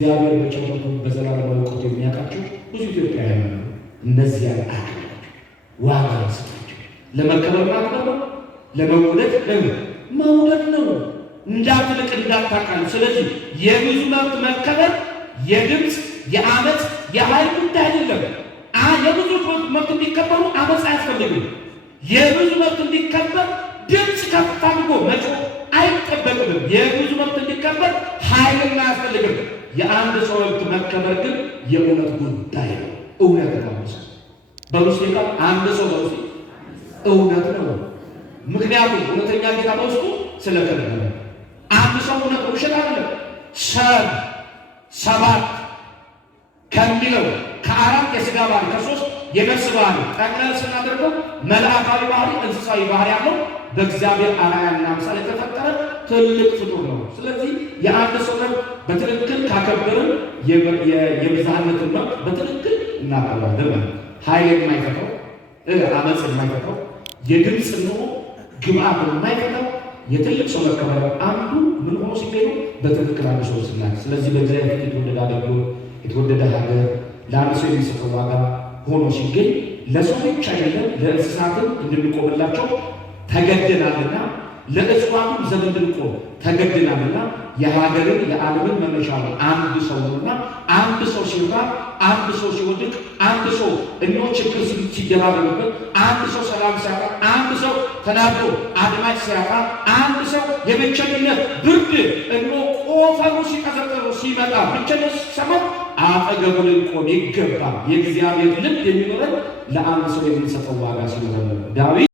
እግዚአብሔር በቸርነቱ በዘላለማዊ እውቀቱ የሚያውቃቸው ብዙ ኢትዮጵያውያን አሉ። እነዚያ አክብራቸው፣ ዋጋ ስጣቸው። ለመከበር ማክበር ነው፣ ለመውደድ መውደድ ነው። እንዳትልቅ እንዳታቃል። ስለዚህ የብዙ መብት መከበር የድምፅ የአመፅ የኃይል ጉዳይ አይደለም። የብዙ መብት እንዲከበሩ አመፅ አያስፈልግም። የብዙ መብት እንዲከበር ድምፅ ከፍ አድርጎ መጮህ አይጠበቅም። የብዙ መብት እንዲከበር ኃይልና አያስፈልግም። የአንድ ሰው መብት መከበር ግን የእውነት ጉዳይ ነው። እውነት ነው። በሩሲያ ቃል አንድ ሰው በሩሲ እውነት ነው። ምክንያቱም እውነተኛ ጌታ በውስጡ ስለከለለ አንድ ሰው እውነት ውሸት አይደለም። ሰባት ከሚለው ከአራት የሥጋ ባህሪ ከሶስት የነፍስ ባህሪ ጠቅለል ስናደርገው መልአካዊ ባህሪ፣ እንስሳዊ ባህሪ ያለው በእግዚአብሔር አርአያና ምሳሌ የተፈጠረ ትልቅ ፍጡር ነው። ስለዚህ የአንድ ሰው መብት በትክክል ካከበርን የብዝሃነትን መብት በትክክል እናከብራለን። ኃይል የማይፈታው አመፅ የማይፈታው የድምፅ ነው ግብአት የማይፈታው የትልቅ ሰው መከበር አንዱ ምን ሆኖ ሲገኙ በትክክል አንድ ሰው ስናል። ስለዚህ በእግዚአብሔር ፊት የተወደደ አገልግሎት የተወደደ ሀገር ለአንድ ሰው የሚሰጠው ዋጋ ሆኖ ሲገኝ ለሰው ብቻ አይደለም ለእንስሳትም እንድንቆምላቸው ተገደናልና ለእጽዋቱም ዘብ እንድንቆም ተገደናልና የሀገርን የዓለምን መነሻ ነው አንድ ሰው ነውና አንድ ሰው ሲራብ፣ አንድ ሰው ሲወድቅ፣ አንድ ሰው እነሆ ችግር ሲደራረብበት፣ አንድ ሰው ሰላም ሲያጣ፣ አንድ ሰው ተናዶ አድማጭ ሲያጣ፣ አንድ ሰው የብቸኝነት ብርድ እነሆ ቆፈሩ ሲቀዘቅዘው ሲመጣ ብቸኝነት ሲሰማው አጠገቡ ልንቆም ይገባል። የእግዚአብሔር ልብ የሚኖረን ለአንድ ሰው የምንሰጠው ዋጋ ሲኖረን ዳዊት